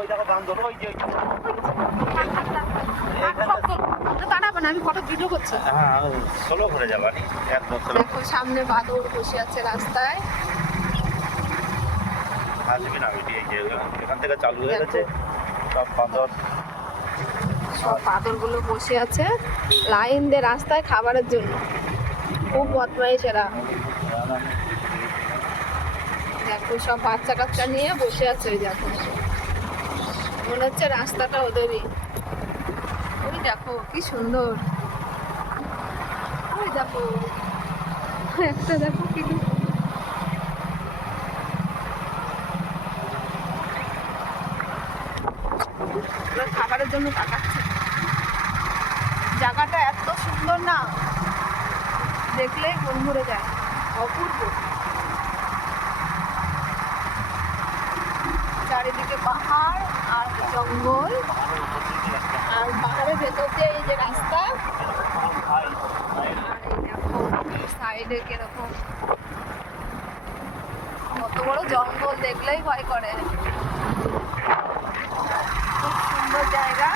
ওই দেখো বান্দর, ওই যে দাঁড়াবেন, আমি ফটো ভিডিও করছি। হ্যাঁ সোলো ঘুরে যাবানি একদম সোলো। দেখো সামনে বাদর বসে আছে রাস্তায়। আসবে না বেটি, এই যে এখান থেকে চালু হয়ে গেছে সব বান্দর। সব বাদরগুলো বসে আছে লাইন দিয়ে রাস্তায় খাবারের জন্য। খুব বদমাইশ এরা। দেখো সব বাচ্চা কাচ্চা নিয়ে বসে আছে। ওই দেখো মনে হচ্ছে রাস্তাটা ওদেরই। ওই দেখো কি সুন্দর। ওই দেখো একটা, দেখো কি খাবারের জন্য তাকাচ্ছে। জায়গাটা এত সুন্দর না, দেখলেই মন ভরে যায়, অপূর্ব। চারিদিকে পাহাড় আর জঙ্গল, আর পাহাড়ের ভেতর দিয়ে এই যে রাস্তা। আর এই দেখো সাইডে কিরকম কত বড় জঙ্গল, দেখলেই ভয় করে। খুব সুন্দর জায়গা।